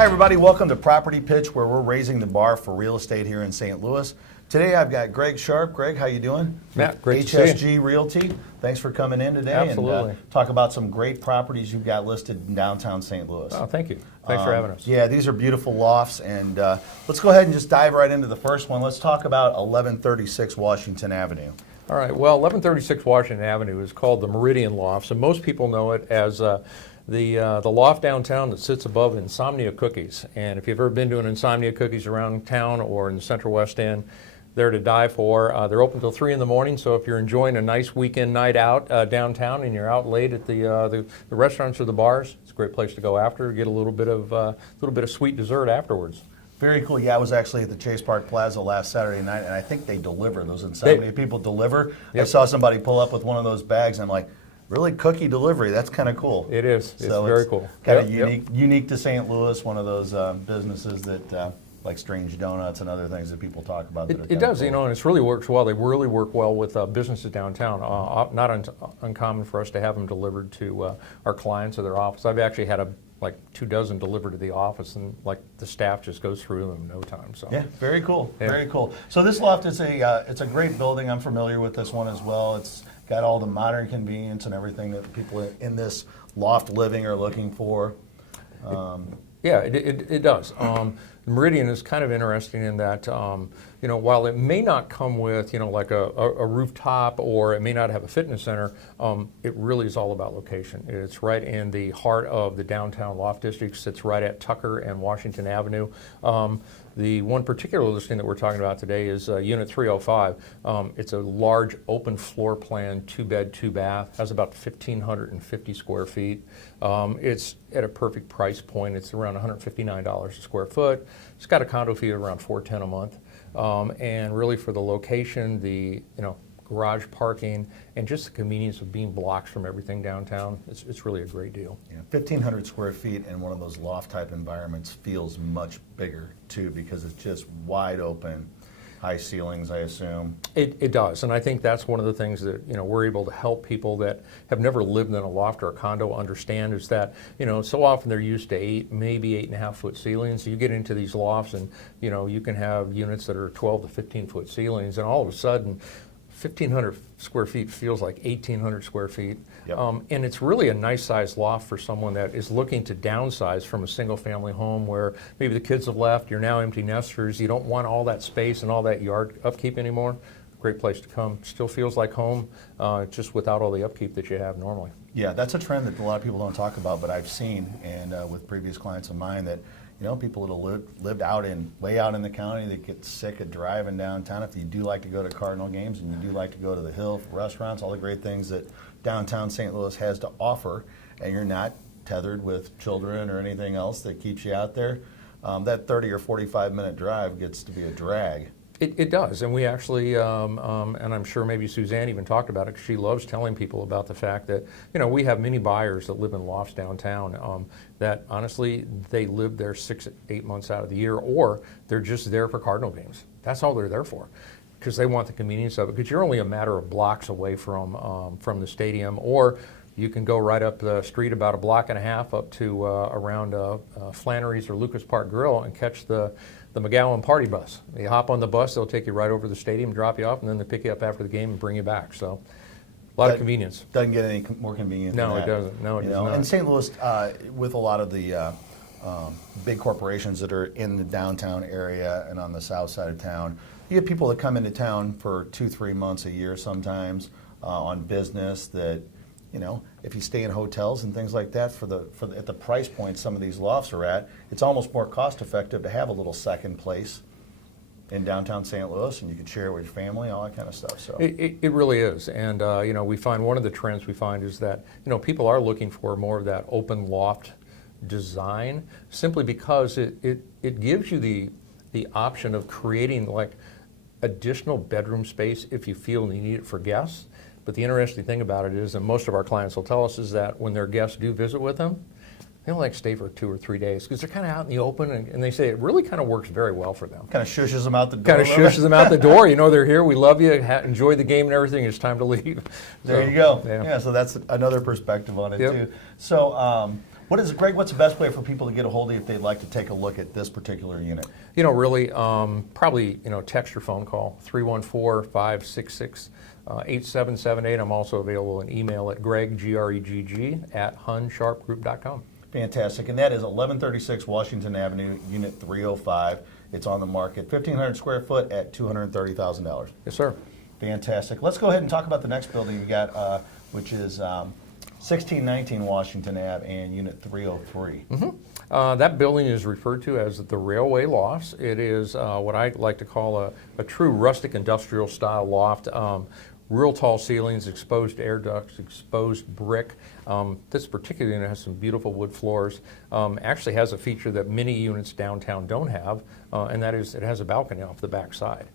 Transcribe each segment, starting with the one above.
Hi everybody, welcome to Property Pitch, where we're raising the bar for real estate here in St. Louis. Today I've got Gregg Sharpe. Gregg, how you doing? Matt, great to see you. HSG Realty. Thanks for coming in today. Absolutely. And talk about some great properties you've got listed in downtown St. Louis. Oh, thank you. Thanks for having us. Yeah, these are beautiful lofts, and let's go ahead and just dive right into the first one. Let's talk about 1136 Washington Avenue. All right, well, 1136 Washington Avenue is called the Meridian Lofts, and most people know it as the loft downtown that sits above Insomnia Cookies. And if you've ever been to an Insomnia Cookies around town or in the Central West End, they're to die for. They're open till 3 in the morning, so if you're enjoying a nice weekend night out downtown and you're out late at the restaurants or the bars, it's a great place to go after, get a little bit of sweet dessert afterwards. Very cool. Yeah, I was actually at the Chase Park Plaza last Saturday night, and I think they deliver. Those Insomnia people deliver. Yep. I saw somebody pull up with one of those bags, and I'm like, really, cookie delivery? That's kind of cool. It is. It's very cool. Kind of unique to St. Louis, one of those businesses that, like Strange Donuts and other things that people talk about. It does, cool. You know, and it really works well. They really work well with businesses downtown. Not uncommon for us to have them delivered to our clients or their office. I've actually had like 2 dozen delivered to the office, and like the staff just goes through them in no time. So yeah, very cool, very cool. So this loft is it's a great building. I'm familiar with this one as well. It's got all the modern convenience and everything that people in this loft living are looking for. It does. Meridian is kind of interesting in that, you know, while it may not come with, you know, like a rooftop, or it may not have a fitness center, it really is all about location. It's right in the heart of the downtown loft district, sits right at Tucker and Washington Avenue. The one particular listing that we're talking about today is Unit 305. It's a large open floor plan, 2-bed, 2-bath, has about 1,550 square feet. It's at a perfect price point. It's around $159 a square foot. It's got a condo fee of around $410 a month. And really for the location, the garage parking, and just the convenience of being blocks from everything downtown, it's really a great deal. Yeah, 1,500 square feet in one of those loft-type environments feels much bigger, too, because it's just wide open, high ceilings, I assume. It does, and I think that's one of the things that we're able to help people that have never lived in a loft or a condo understand, is that so often they're used to 8, maybe 8.5 foot ceilings. So you get into these lofts, and you can have units that are 12 to 15 foot ceilings, and all of a sudden 1,500 square feet feels like 1,800 square feet. Yep. And it's really a nice sized loft for someone that is looking to downsize from a single family home where maybe the kids have left, you're now empty nesters, you don't want all that space and all that yard upkeep anymore. Great place to come. Still feels like home, just without all the upkeep that you have normally. Yeah, that's a trend that a lot of people don't talk about, but I've seen, and with previous clients of mine, that people that have lived way out in the county, that get sick of driving downtown. If you do like to go to Cardinal games, and you do like to go to the Hill for restaurants, all the great things that downtown St. Louis has to offer, and you're not tethered with children or anything else that keeps you out there, that 30 or 45-minute drive gets to be a drag. It does, and we actually, and I'm sure maybe Suzanne even talked about it, because she loves telling people about the fact that, we have many buyers that live in lofts downtown that honestly, they live there 6, 8 months out of the year, or they're just there for Cardinal games. That's all they're there for, because they want the convenience of it, because you're only a matter of blocks away from the stadium, or you can go right up the street about 1.5 blocks up to around Flannery's or Lucas Park Grill and catch the McGowan party bus. You hop on the bus, they'll take you right over to the stadium, drop you off, and then they pick you up after the game and bring you back. So a lot of convenience. Doesn't get any more convenient than that. No, it doesn't. No, it does not. In St. Louis, with a lot of the big corporations that are in the downtown area and on the south side of town, you get people that come into town for 2-3 months a year sometimes on business that, if you stay in hotels and things like that, at the price point some of these lofts are at, it's almost more cost effective to have a little second place in downtown St. Louis, and you can share it with your family, all that kind of stuff. So it really is, and we find one of the trends we find is that people are looking for more of that open loft design, simply because it gives you the option of creating like additional bedroom space if you feel you need it for guests. But the interesting thing about it is, and most of our clients will tell us, is that when their guests do visit with them, they don't like stay for 2 or 3 days, because they're kind of out in the open, and they say it really kind of works very well for them. Kind of shushes them out the door. Kind of shushes them out the door. They're here, we love you, enjoy the game and everything, it's time to leave. There you go. Yeah, so that's another perspective on it too. So Greg, what's the best way for people to get a hold of you if they'd like to take a look at this particular unit? Really, probably, text or phone call, 314-566-8778. I'm also available in email at Gregg, Gregg, at hunsharpegroup.com. Fantastic. And that is 1136 Washington Avenue, Unit 305. It's on the market, 1,500 square foot at $230,000. Yes, sir. Fantastic. Let's go ahead and talk about the next building you got, which is 1619 Washington Ave and Unit 303. That building is referred to as the Railway Lofts. It is what I like to call a true rustic industrial style loft. Real tall ceilings, exposed air ducts, exposed brick. This particular unit has some beautiful wood floors. Actually has a feature that many units downtown don't have, and that is it has a balcony off the back side.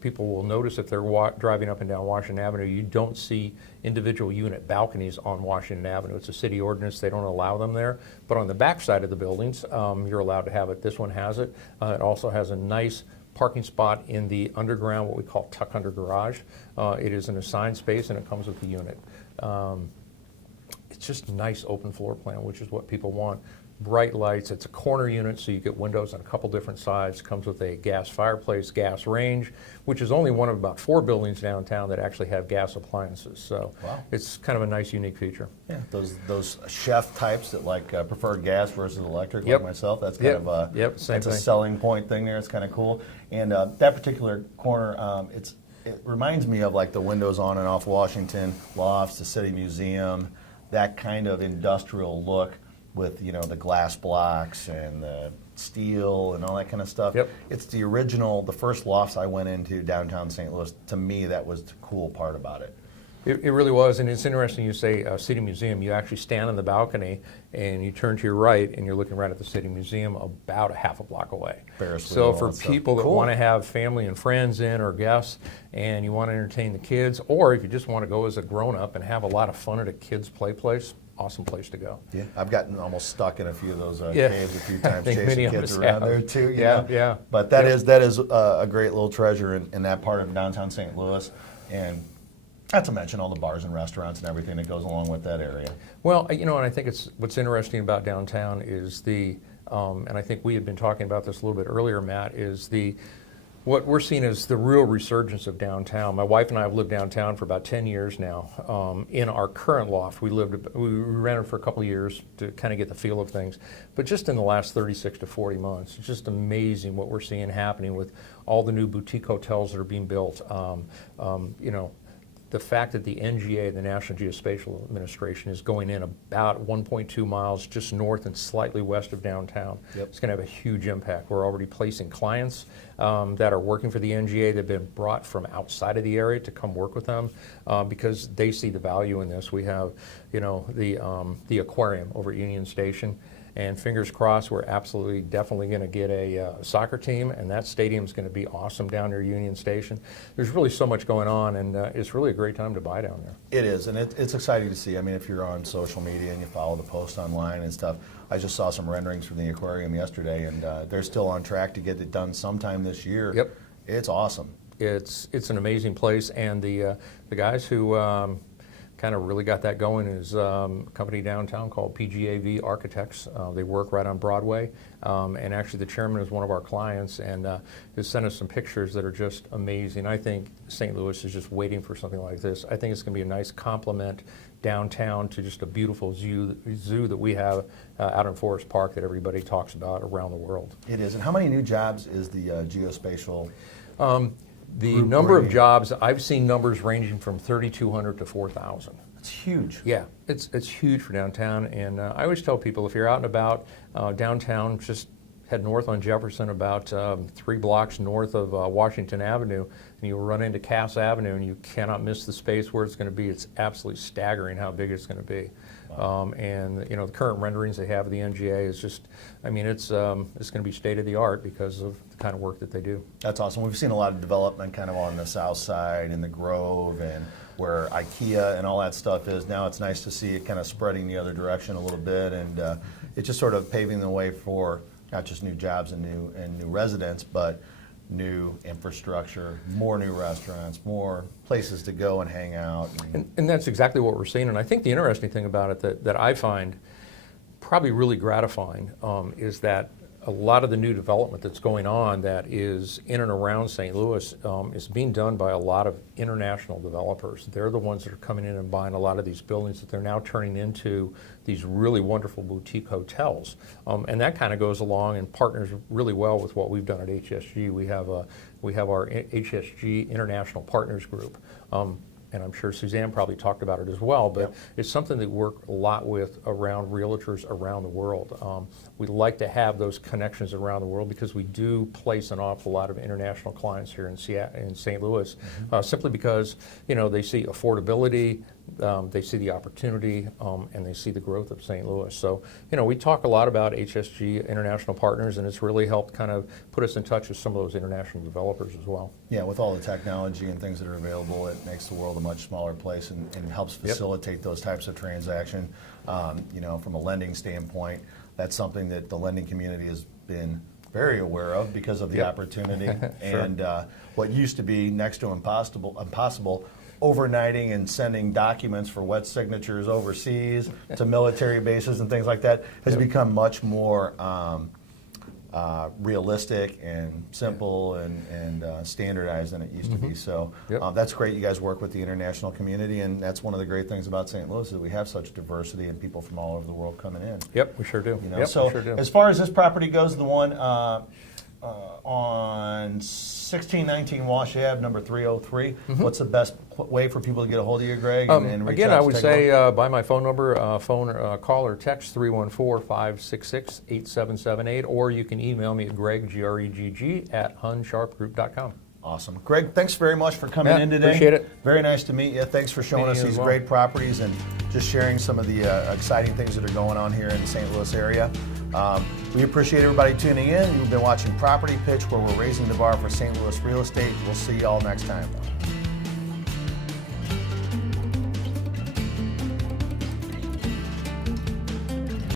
People will notice if they're driving up and down Washington Avenue, you don't see individual unit balconies on Washington Avenue. It's a city ordinance, they don't allow them there. But on the back side of the buildings, you're allowed to have it. This one has it. It also has a nice parking spot in the underground, what we call tuck under garage. It is an assigned space and it comes with the unit. It's just a nice open floor plan, which is what people want. Bright lights, it's a corner unit, so you get windows on a couple different sides. Comes with a gas fireplace, gas range, which is only one of about 4 buildings downtown that actually have gas appliances. So wow. It's kind of a nice, unique feature. Yeah, those chef types that prefer gas versus electric, Yep. like myself, that's kind of a, same that's a thing. selling point thing there. It's kind of cool. And that particular corner, it reminds me of like the windows on and off Washington, Lofts, the City Museum, that kind of industrial look with the glass blocks and the steel and all that kind of stuff. Yep. It's the original, the first lofts I went into downtown St. Louis. To me, that was the cool part about it. It really was, and it's interesting you say City Museum. You actually stand on the balcony and you turn to your right and you're looking right at the City Museum about a half a block away. Ferris So wheel, for people that cool. want to have family and friends in or guests and you want to entertain the kids, or if you just want to go as a grown-up and have a lot of fun at a kid's play place, awesome place to go. Yeah, I've gotten almost stuck in a few of those Yeah. caves a few times, think many chasing of kids us around have. there too. You Yeah, know? yeah. But that is a great little treasure in that part of downtown St. Louis, and not to mention all the bars and restaurants and everything that goes along with that area. Well, and I think what's interesting about downtown is and I think we had been talking about this a little bit earlier, Matt, is what we're seeing is the real resurgence of downtown. My wife and I have lived downtown for about 10 years now. In our current loft, we rented for a couple of years to kind of get the feel of things. But just in the last 36 to 40 months, it's just amazing what we're seeing happening with all the new boutique hotels that are being built. The fact that the NGA, the National Geospatial Administration, is going in about 1.2 miles just north and slightly west of downtown. Yep. It's going to have a huge impact. We're already placing clients that are working for the NGA. They've been brought from outside of the area to come work with them because they see the value in this. We have, the aquarium over at Union Station. And fingers crossed, we're absolutely, definitely going to get a soccer team, and that stadium's going to be awesome down near Union Station. There's really so much going on, and it's really a great time to buy down there. It is, and it's exciting to see. I mean, if you're on social media and you follow the posts online and stuff, I just saw some renderings from the aquarium yesterday, and they're still on track to get it done sometime this year. Yep. It's awesome. It's an amazing place, and the guys who kind of really got that going is a company downtown called PGAV Architects. They work right on Broadway, and actually the chairman is one of our clients and has sent us some pictures that are just amazing. I think St. Louis is just waiting for something like this. I think it's going to be a nice complement downtown to just a beautiful zoo that we have out in Forest Park that everybody talks about around the world. It is. And how many new jobs is the geospatial? The Group number of bringing. jobs, I've seen numbers ranging from 3,200 to 4,000. It's huge. Yeah, it's huge for downtown, and I always tell people if you're out and about downtown, just head north on Jefferson about 3 blocks north of Washington Avenue, and you'll run into Cass Avenue, and you cannot miss the space where it's going to be. It's absolutely staggering how big it's going to be. Wow. And the current renderings they have of the NGA is just, it's going to be state of the art because of the kind of work that they do. That's awesome. We've seen a lot of development kind of on the south side in the Grove and where IKEA and all that stuff is. Now it's nice to see it kind of spreading the other direction a little bit, and it's just sort of paving the way for not just new jobs and new residents, but new infrastructure, more new restaurants, more places to go and hang out. And that's exactly what we're seeing. And I think the interesting thing about it that I find probably really gratifying is that a lot of the new development that's going on that is in and around St. Louis is being done by a lot of international developers. They're the ones that are coming in and buying a lot of these buildings that they're now turning into these really wonderful boutique hotels. And that kind of goes along and partners really well with what we've done at HSG. We have our HSG International Partners Group. And I'm sure Suzanne probably talked about it as well, but it's something that we work a lot with around realtors around the world. We like to have those connections around the world because we do place an awful lot of international clients here in St. Louis, simply because they see affordability, they see the opportunity, and they see the growth of St. Louis. So we talk a lot about HSG International Partners, and it's really helped kind of put us in touch with some of those international developers as well. Yeah, with all the technology and things that are available, it makes the world a much smaller place and helps facilitate those types of transactions. From a lending standpoint, that's something that the lending community has been very aware of because of the opportunity. Sure. And what used to be next to impossible, overnighting and sending documents for wet signatures overseas to military bases and things like that has become much more realistic and simple and standardized than it used to be. So that's great. You guys work with the international community, and that's one of the great things about St. Louis is that we have such diversity and people from all over the world coming in. Yep, we sure do. So we sure do. As far as this property goes, the one on 1619 Wash Ave, number 303. What's the best way for people to get a hold of you, Greg? And reach Again, out I to would take say a look? by my phone number, call or text 314-566-8778, or you can email me at Gregg, Gregg, at hunsharpegroup.com. Awesome. Greg, thanks very much for coming in today. Appreciate it. Very nice to meet you. Thanks for showing us you as these well. great properties and just sharing some of the exciting things that are going on here in the St. Louis area. We appreciate everybody tuning in. You've been watching Property Pitch, where we're raising the bar for St. Louis real estate. We'll see you all next time.